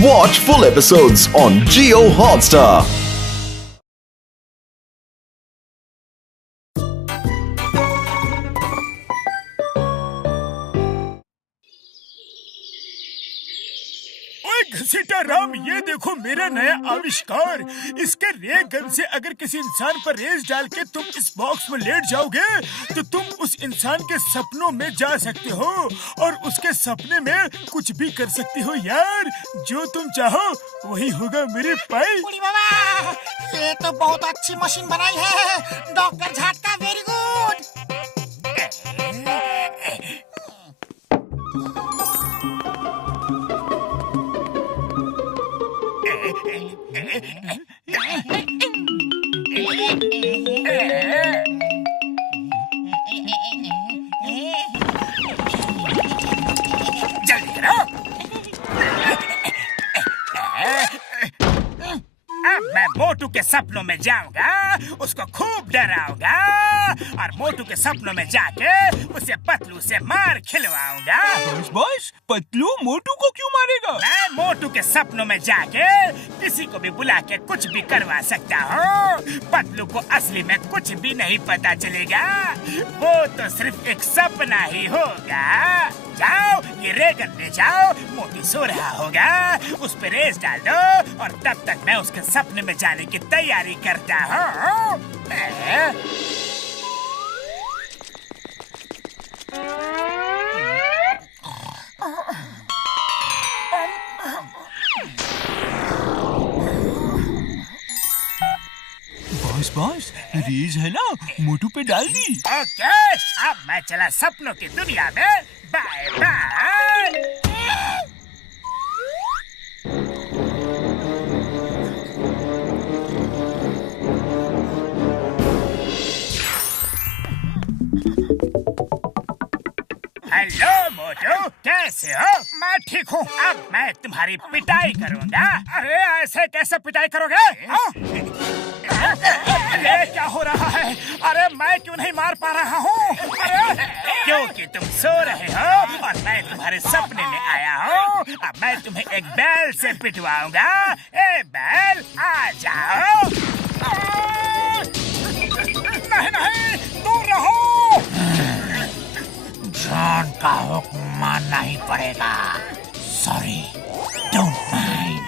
Watch full episodes on Jio Hotstar. घसीटा राम, ये देखो मेरा नया आविष्कार। इसके रे गन से अगर किसी इंसान पर रेस डाल के तुम इस बॉक्स में लेट जाओगे तो तुम उस इंसान के सपनों में जा सकते हो और उसके सपने में कुछ भी कर सकते हो यार। जो तुम चाहो वही होगा मेरे भाई। बुढ़ी बाबा, ये तो बहुत अच्छी मशीन बनाई है। डॉक्टर झटका, वेरी गुड। जल्दी करो। अब मैं मोटू के सपनों में जाऊंगा, उसको खूब डराऊंगा और मोटू के सपनों में जाके उसे पतलू से मार खिलवाऊंगा। बॉस, पतलू मोटू को क्यों मारेगा? मैं मोटू के सपनों में जाके किसी को भी बुला के कुछ भी करवा सकता हूँ। पतलू को असली में कुछ भी नहीं पता चलेगा, वो तो सिर्फ एक सपना ही होगा। जाओ, ये रेगन ले जाओ, मोटू सो रहा होगा, उस पे रेस डाल दो और तब तक मैं उसके सपने में जाने की तैयारी करता हूँ। बॉस, रेस है ना, मोटू पे डाल दी। ओके, अब मैं चला सपनों की दुनिया में। Bye bye. हेलो मोटू, कैसे हो? मैं ठीक हूँ। अब मैं तुम्हारी पिटाई करूँगा। अरे ऐसे कैसे पिटाई करोगे? अरे क्या हो रहा है? अरे मैं क्यों नहीं मार पा रहा हूँ? अरे क्योंकि तुम सो रहे हो और मैं तुम्हारे सपने में आया हूँ। अब मैं तुम्हें एक बैल से पिटवाऊंगा। ए बैल, आ जाओ। नहीं नहीं, दूर रहो। जॉन का हुक्म मानना ही पड़ेगा। Sorry, don't mind.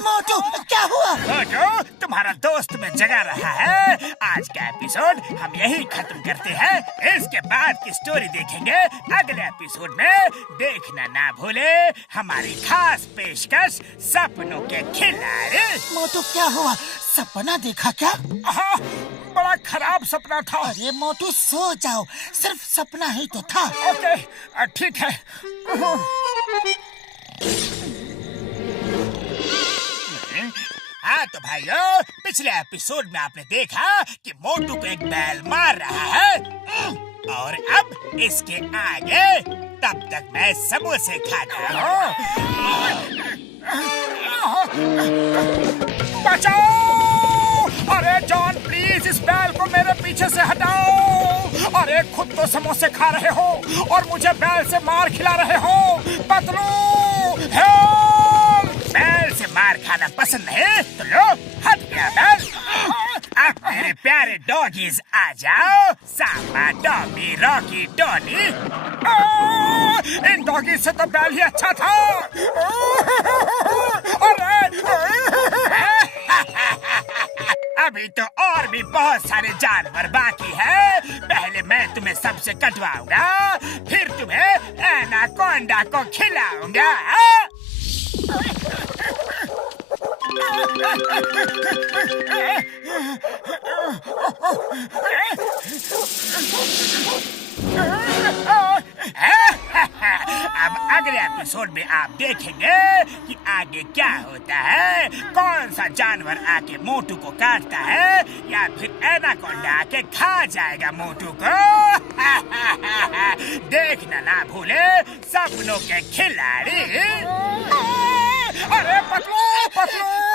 मोटू, क्या हुआ? मोटू, तुम्हारा दोस्त में जगा रहा है। आज का एपिसोड हम यही खत्म करते हैं। इसके बाद की स्टोरी देखेंगे अगले एपिसोड में। देखना ना भूले हमारी खास पेशकश, सपनों के खिलाड़ी। मोटू, क्या हुआ? सपना देखा क्या? हाँ, बड़ा खराब सपना था। अरे मोटू, सो जाओ, सिर्फ सपना ही तो था। ओके, ठीक है। हाँ तो भाइयों, पिछले एपिसोड में आपने देखा कि मोटू को एक बैल मार रहा है और अब इसके आगे तब तक मैं समोसे खाता हूँ। बचाओ! अरे जॉन, प्लीज इस बैल को मेरे पीछे से हटाओ। अरे खुद तो समोसे खा रहे हो और मुझे बैल से मार खिला रहे हो। पतलू, हेल्प! बैल से मार खाना पसंद है तो लो, हट गया बैल। अब मेरे प्यारे डॉगीज आ जाओ। सामा, टॉमी, रॉकी, टोनी। इन डॉगीज से तो बैल ही अच्छा था। अभी तो और भी बहुत सारे जानवर बाकी है। पहले मैं तुम्हें सबसे कटवाऊंगा, फिर तुम्हें एनाकोंडा को खिलाऊंगा। अब अगले एपिसोड में आप देखेंगे कि आगे क्या होता है। कौन सा जानवर आके मोटू को काटता है या फिर एनाकोंडा आके खा जाएगा मोटू को। देखना ना भूले सपनों के खिलाड़ी। अरे पतलू, पतलू।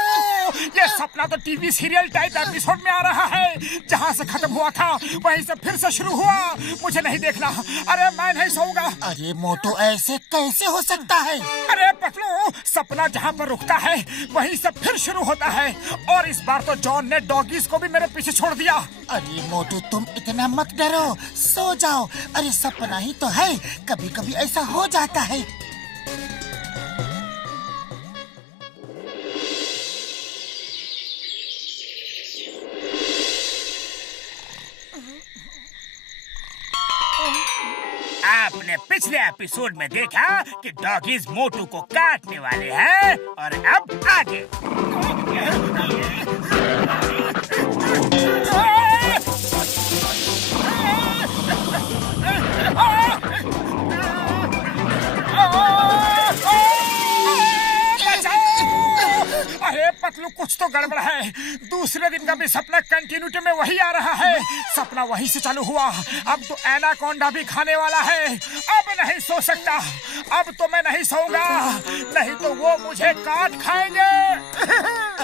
सपना तो टीवी सीरियल टाइप एपिसोड में आ रहा है। जहाँ से खत्म हुआ था वहीं से फिर से शुरू हुआ। मुझे नहीं देखना। अरे मैं नहीं सोऊंगा। अरे मोटू ऐसे कैसे हो सकता है? अरे पतलू, सपना जहाँ पर रुकता है वहीं से फिर शुरू होता है। और इस बार तो जॉन ने डॉगीज को भी मेरे पीछे छोड़ दिया। अरे मोटू तुम इतना मत डरो, सो जाओ। अरे सपना ही तो है, कभी कभी ऐसा हो जाता है। आपने पिछले एपिसोड में देखा कि डॉगीज मोटू को काटने वाले हैं और अब आगे। अरे पतलू, कुछ तो गड़बड़ है। दूसरे दिन का भी सपना कंटिन्यूटी में वही आ रहा है। सपना वहीं से चालू हुआ, अब तो एनाकोंडा भी खाने वाला है। अब नहीं सो सकता। अब तो मैं नहीं सोऊंगा, नहीं तो वो मुझे काट खाएंगे।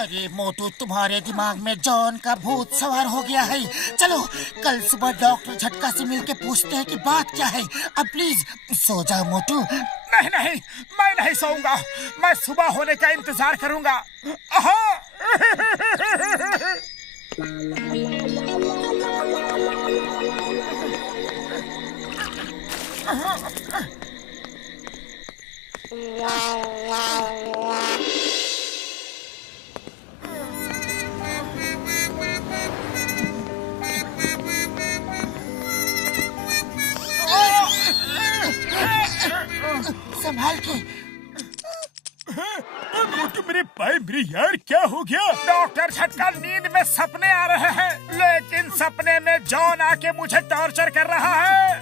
अरे मोटू, तुम्हारे दिमाग में जॉन का भूत सवार हो गया है। चलो कल सुबह डॉक्टर झटका से मिलके पूछते हैं कि बात क्या है। अब प्लीज सो जाओ मोटू। नहीं नहीं, मैं नहीं सोऊंगा। मैं सुबह होने का इंतजार करूंगा। संभाल के। मोटू, मेरे भाई, मेरे यार, क्या हो गया? डॉक्टर झटका, नींद में सपने आ रहे हैं, लेकिन सपने में जॉन आके मुझे टॉर्चर कर रहा है।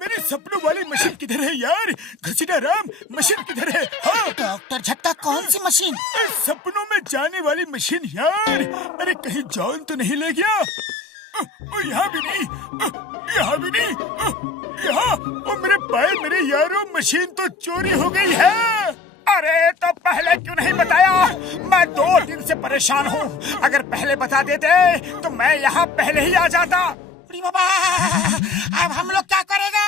मेरी सपनों वाली मशीन किधर है यार? घसीटा राम, मशीन किधर है? हाँ, डॉक्टर झटका, कौन सी मशीन? सपनों में जाने वाली मशीन यार। अरे कहीं जॉन तो नहीं ले गया? यहाँ भी नहीं, यहाँ भी नहीं, यहाँ। मेरे भाई, मेरे यारों, मशीन तो चोरी हो गई है। अरे तो पहले क्यों नहीं बताया? मैं 2 दिन से परेशान हूँ। अगर पहले बता देते तो मैं यहाँ पहले ही आ जाता। अरे बाबा, अब हम लोग क्या करेगा?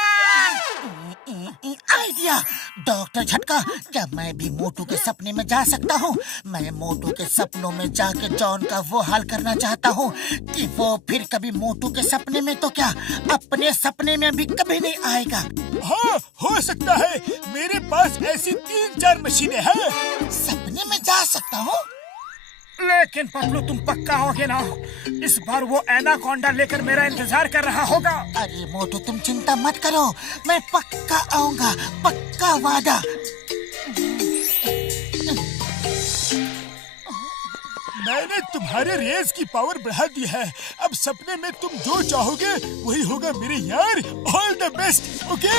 आइडिया। डॉक्टर झटका, क्या मैं भी मोटू के सपने में जा सकता हूँ? मैं मोटू के सपनों में जाके जॉन का वो हाल करना चाहता हूँ कि वो फिर कभी मोटू के सपने में तो क्या, अपने सपने में भी कभी नहीं आएगा। हाँ, हो सकता है। मेरे पास ऐसी 3-4 मशीनें हैं। सपने में जा सकता हूँ? लेकिन पतलू, तुम पक्का होगे ना? इस बार वो एनाकोंडा लेकर मेरा इंतजार कर रहा होगा। अरे मोटू, तुम चिंता मत करो, मैं पक्का आऊंगा, पक्का वादा। मैंने तुम्हारे रेस की पावर बढ़ा दी है। अब सपने में तुम जो चाहोगे वही होगा मेरे यार। All the best. Okay?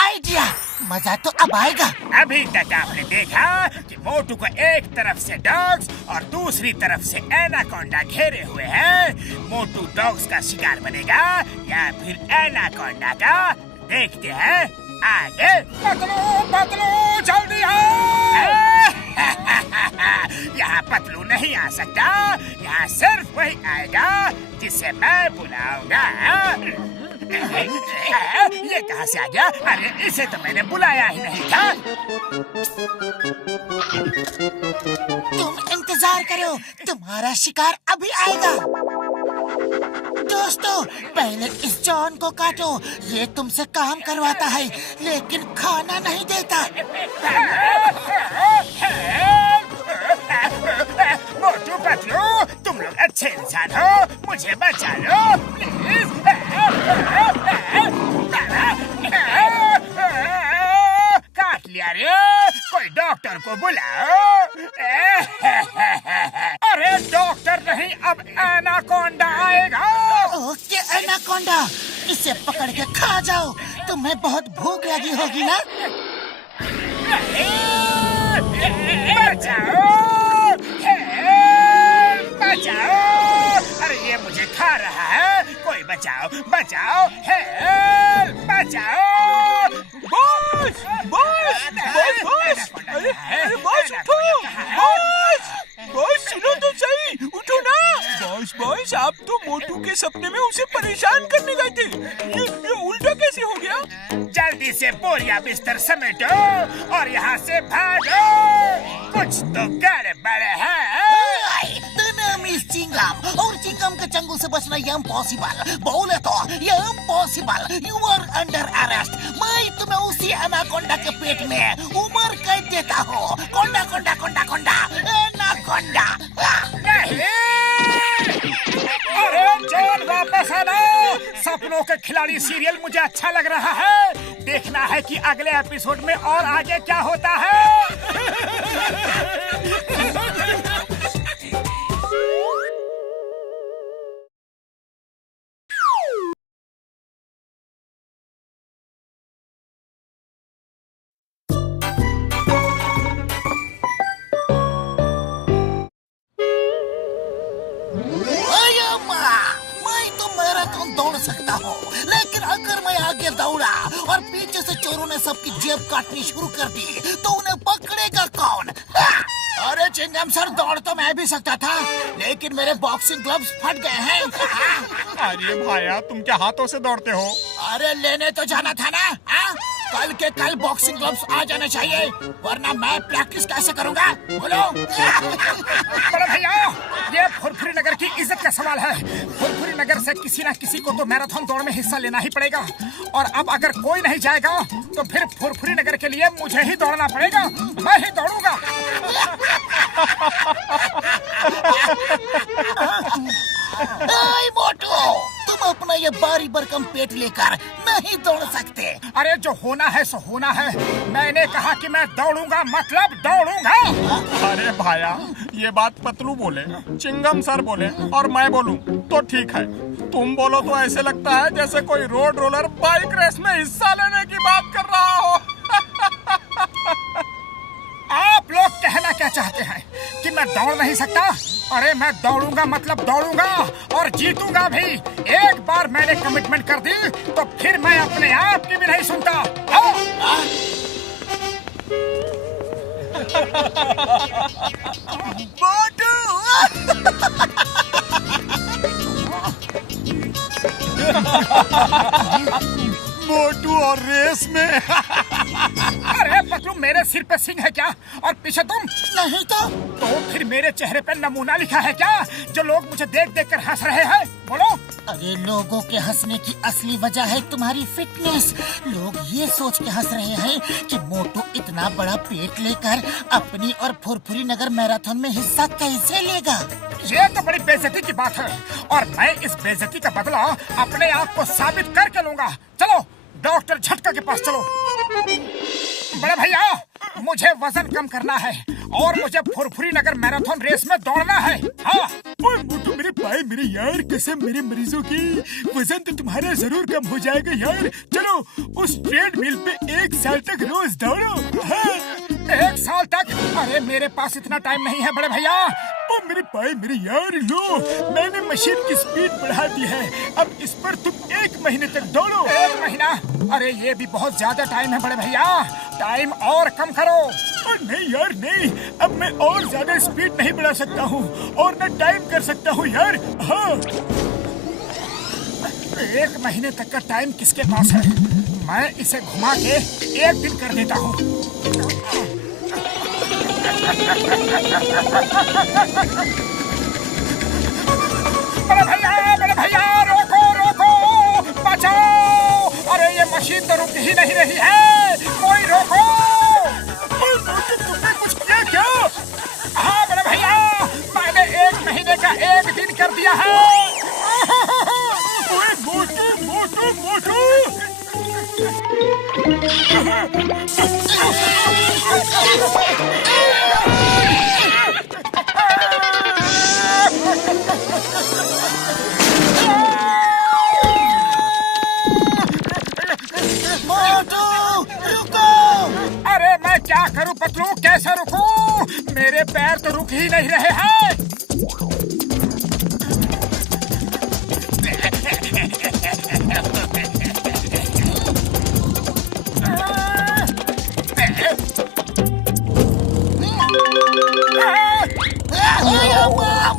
Idea, मजा तो अब आएगा। अभी तक आपने देखा कि मोटू को एक तरफ से डॉग्स और दूसरी तरफ से एनाकोंडा घेरे हुए हैं। मोटू डॉग्स का शिकार बनेगा या फिर एनाकोंडा का? देखते हैं आगे। पतलू, पतलू, जल्दी आओ। यहाँ पतलू नहीं आ सकता। यहाँ सिर्फ वही आएगा जिसे मैं बुलाऊंगा। ये कहाँ से आ गया? अरे इसे तो मैंने बुलाया ही नहीं था। तुम इंतजार करो, तुम्हारा शिकार अभी आएगा। दोस्तों, पहले इस जॉन को काटो। ये तुमसे काम करवाता है लेकिन खाना नहीं देता। मोटू, पतलू, तुम लोग अच्छे इंसान हो, मुझे बचा लो प्लीज। काट लिया रे। कोई डॉक्टर को बुलाओ। अरे डॉक्टर नहीं, अब एनाकोंडा आएगा। ओके एनाकोंडा, इसे पकड़ के खा जाओ। तुम्हें बहुत भूख लगी होगी ना? बचाओ, बचाओ, अरे ये मुझे खा रहा है, कोई बचाओ, बचाओ, बचाओ। बॉस बॉस बॉस बॉस, अरे बॉस उठो, बॉस सुनो तो सही, उठो ना। बॉस आप तो मोटू के सपने में उसे परेशान करने गए थे, ये उल्टा कैसे हो गया? जल्दी से बोरिया बिस्तर समेटो और यहाँ से भागो, कुछ तो गड़बड़ है। चिंगम, और चिंगम के चंगुल से बचना ये इम्पॉसिबल। बोले तो ये impossible. You are under arrest. मैं तुम्हें उसी एनाकोंडा के पेट में उम्र कैद देता हूँ। कोंडा कोंडा कोंडा कोंडा एनाकोंडा। नहीं, अरे जॉन वापस आना। सपनों के खिलाड़ी सीरियल मुझे अच्छा लग रहा है। देखना है कि अगले एपिसोड में और आगे क्या होता है। सकता हूँ, लेकिन अगर मैं आगे दौड़ा और पीछे से चोरों ने सबकी जेब काटनी शुरू कर दी तो उन्हें पकड़ेगा कौन? अरे चिंगम सर, दौड़ तो मैं भी सकता था, लेकिन मेरे बॉक्सिंग ग्लव्स फट गए हैं। अरे भाया, तुम क्या हाथों से दौड़ते हो? अरे लेने तो जाना था ना। कल के कल बॉक्सिंग ग्लव्स आ जाने चाहिए, वरना मैं प्रैक्टिस कैसे करूँगा? बोलो। बड़े भैया, ये फुरफुरी नगर की इज्जत का सवाल है। फुरफुरी नगर से किसी न किसी को तो मैराथन दौड़ में हिस्सा लेना ही पड़ेगा, और अब अगर कोई नहीं जाएगा तो फिर फुरफुरी नगर के लिए मुझे ही दौड़ना पड़ेगा। मैं ही दौड़ूंगा। मोटू, तुम अपना ये बारी बरकम पेट लेकर नहीं दौड़ सकते। अरे जो होना है सो होना है। मैंने कहा कि मैं दौड़ूंगा, मतलब दौड़ूंगा। अरे भाया, ये बात पतलू बोले, चिंगम सर बोले और मैं बोलूं तो ठीक है। तुम बोलो तो ऐसे लगता है जैसे कोई रोड रोलर बाइक रेस में हिस्सा लेने की बात कर रहा हो। आप लोग कहना क्या चाहते हैं कि मैं दौड़ नहीं सकता? अरे मैं दौड़ूंगा, मतलब दौड़ूंगा और जीतूंगा भी। एक बार मैंने कमिटमेंट कर दी तो फिर मैं अपने आप की भी नहीं सुनता। मोटू और रेस में। अरे पतलू, मेरे सिर पे सिंह है क्या और पीछे तुम? नहीं तो फिर मेरे चेहरे पे नमूना लिखा है क्या, जो लोग मुझे देख देख कर हंस रहे हैं? बोलो। अरे लोगों के हंसने की असली वजह है तुम्हारी फिटनेस। लोग ये सोच के हंस रहे हैं कि मोटू इतना बड़ा पेट लेकर अपनी और फुरफुरी नगर मैराथन में हिस्सा कैसे लेगा। ये तो बड़ी बेइज्जती की बात है, और मैं इस बेइज्जती का बदला अपने आप को साबित करके लूंगा। चलो डॉक्टर झटका के पास चलो। बड़े भैया, मुझे वजन कम करना है और मुझे फुरफुरी नगर मैराथन रेस में दौड़ना है। हाँ। मोटू मेरे भाई, मेरे यार, कसम मेरे मरीजों की, वजन तो तुम्हारा जरूर कम हो जाएगा यार। चलो उस ट्रेडमिल पे 1 साल तक रोज दौड़ो। हाँ। 1 साल तक? अरे मेरे पास इतना टाइम नहीं है बड़े भैया। मेरे भाई, मेरे यार, लो मैंने मशीन की स्पीड बढ़ा दी है, अब इस पर तुम 1 महीने तक दौड़ो। 1 महीना? अरे ये भी बहुत ज्यादा टाइम है बड़े भैया, टाइम और कम करो। नहीं यार नहीं, अब मैं और ज्यादा स्पीड नहीं बढ़ा सकता हूँ और न टाइम कर सकता हूँ यार। हाँ। 1 महीने तक का टाइम किसके पास है? मैं इसे घुमा के 1 दिन कर देता हूँ। बड़े भैया, रोको रोको, बचाओ। अरे ये मशीन तो रुक ही नहीं रही है, कोई रोको। तुमने कुछ किया क्या? हाँ बड़े भैया, मैंने 1 महीने का 1 दिन कर दिया है। मोटू मोटू मोटू। कैसे रुकूं? मेरे पैर तो रुक ही नहीं रहे हैं।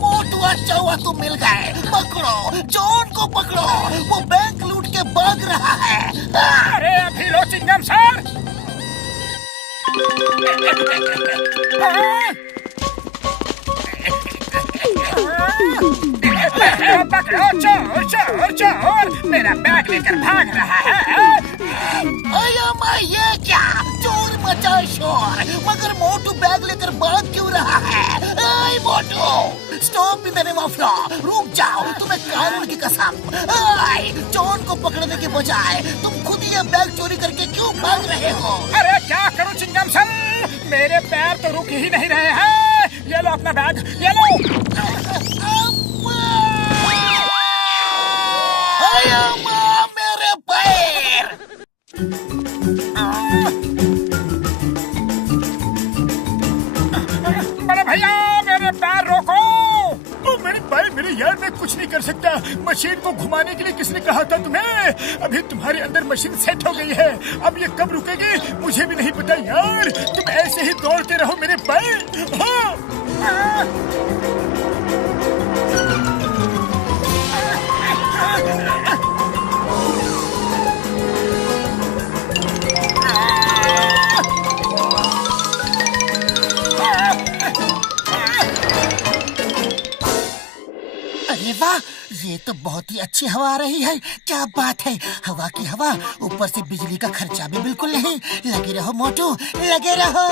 मोटू अच्छा हुआ तुम मिल गए। पकड़ो, जॉन को पकड़ो, वो बैंक लूट के भाग रहा है। अरे अभी लो चिंगम सर। पकड़ो चोर चोर चोर, मेरा बैग लेकर भाग रहा है। ये क्या चोर मचा शोर, मगर मोटू बैग लेकर भाग क्यों रहा है? मोटू stop in the name of law, रुक जाओ, तुम्हें कानून की कसम। जॉन को पकड़ने के बजाय तुम खुद ये बैग चोरी करके क्यों भाग रहे हो? अरे क्या करूं चिंगम सर, मेरे पैर तो रुक ही नहीं रहे हैं। ये लो अपना बैग, ये लो। मेरे पैर। बड़े भैया मेरे पैर रोको। मेरे भाई मेरे यार, मैं कुछ नहीं कर सकता। मशीन को घुमाने के लिए किसने कहा था तुम्हें? अभी तुम्हारे अंदर मशीन सेट हो गई है, अब ये कब रुकेगी मुझे भी नहीं पता यार। तुम ऐसे ही दौड़ते रहो मेरे भाई। अरे वाह, ये तो बहुत ही अच्छी हवा आ रही है। क्या बात है, हवा की हवा, ऊपर से बिजली का खर्चा भी बिल्कुल नहीं। लगे रहो मोटू, लगे रहो।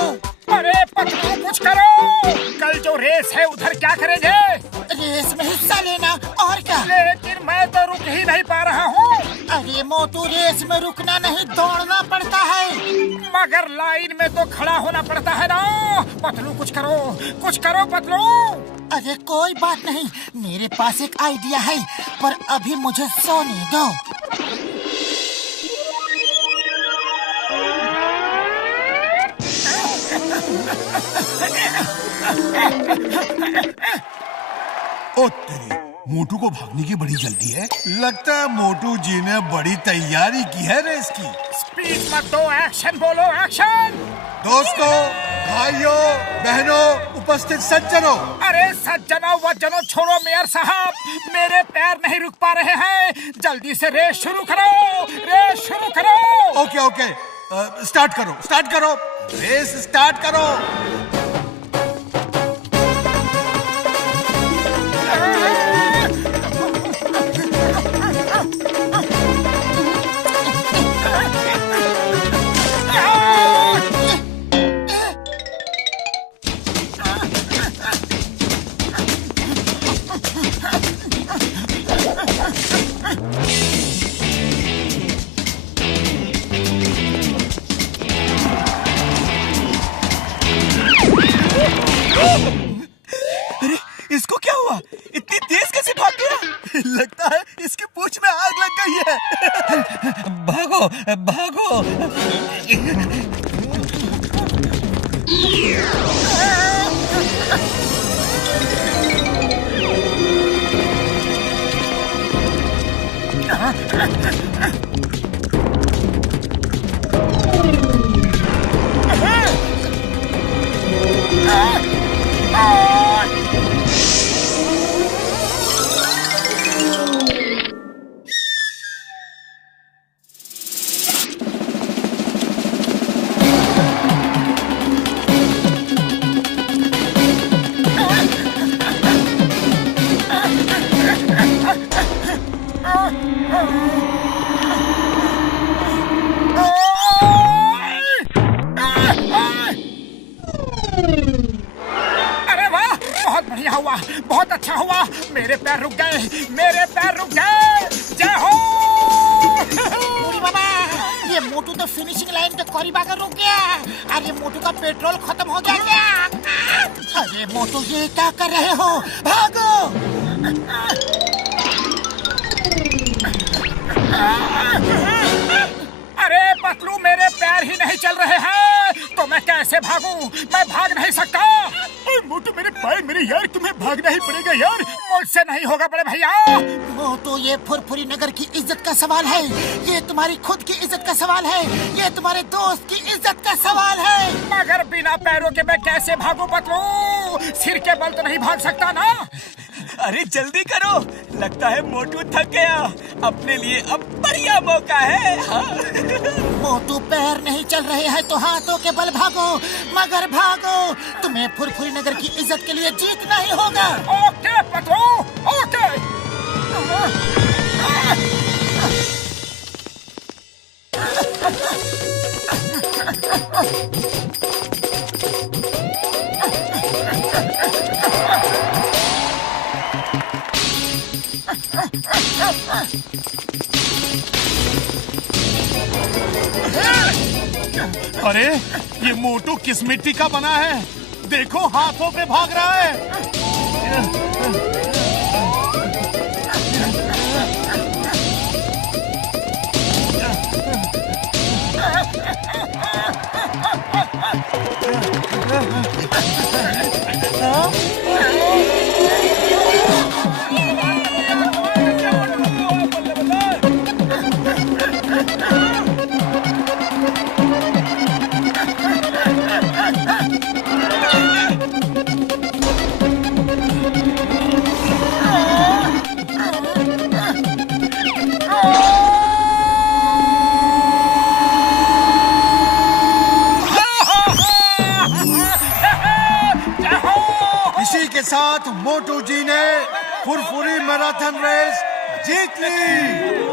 अरे पतलू कुछ करो, कल जो रेस है उधर क्या करेंगे? रेस में हिस्सा लेना, और क्या? लेकिन मैं तो रुक ही नहीं पा रहा हूँ। अरे मोटू, रेस में रुकना नहीं, दौड़ना पड़ता है। मगर लाइन में तो खड़ा होना पड़ता है ना। पतलू कुछ करो पतलू। अरे कोई बात नहीं, मेरे पास एक आइडिया है, पर अभी मुझे सोने दो। ओ तेरी, मोटू को भागने की बड़ी जल्दी है। लगता है मोटू जी ने बड़ी तैयारी की है रेस की। स्पीड मत दो, एक्शन बोलो, एक्शन। दोस्तों, भाइयों, बहनों, उपस्थित सज्जनों। अरे सज्जनों वज्जनों छोड़ो मेयर साहब, मेरे पैर नहीं रुक पा रहे हैं। जल्दी से रेस शुरू करो, रेस शुरू करो। ओके, स्टार्ट करो, रेस स्टार्ट करो। अरे इसको क्या हुआ? इतनी तेज कैसे भाग गया? लगता है इसकी पूंछ में आग लग गई है। भागो भागो। हुआ, बहुत अच्छा हुआ। मेरे पैर रुक गए, मेरे पैर रुक गए। जय हो। बाबा, ये मोटू तो फिनिशिंग लाइन के करीब आकर रुक गया। अरे मोटू का पेट्रोल खत्म हो गया क्या? अरे मोटू, ये क्या कर रहे हो? भागो। अरे पतलू, मेरे पैर ही नहीं चल रहे हैं, तो मैं कैसे भागूं? मैं भाग नहीं सकता। मोटू मेरे पैर मेरे यार, तुम्हें भागना ही पड़ेगा यार, मुझसे नहीं होगा बड़े भैया। मोटू, ये फुरफुरी नगर की इज्जत का सवाल है, ये तुम्हारी खुद की इज्जत का सवाल है, ये तुम्हारे दोस्त की इज्जत का सवाल है। मगर बिना पैरों के मैं कैसे भागूं पतलू? सिर के बल तो नहीं भाग सकता ना। अरे जल्दी करो, लगता है मोटू थक गया। अपने लिए अब बढ़िया मौका है। हाँ। मोटू, पैर नहीं चल रहे हैं तो हाथों के बल भागो, मगर भागो। तुम्हें फुरफुरी नगर की इज्जत के लिए जीतना ही होगा। Okay Patlu, okay. अरे ये मोटू किस मिट्टी का बना है? देखो हाथों पे भाग रहा है। इसी के साथ मोटू जी ने Furfuri marathon race Jeet Lee.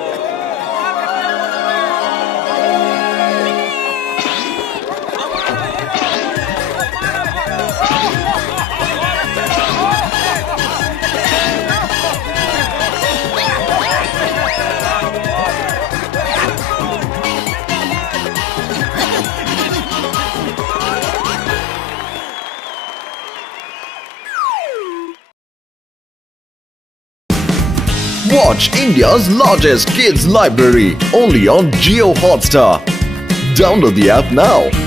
Watch India's largest kids library only on Jio Hotstar. Download the app now.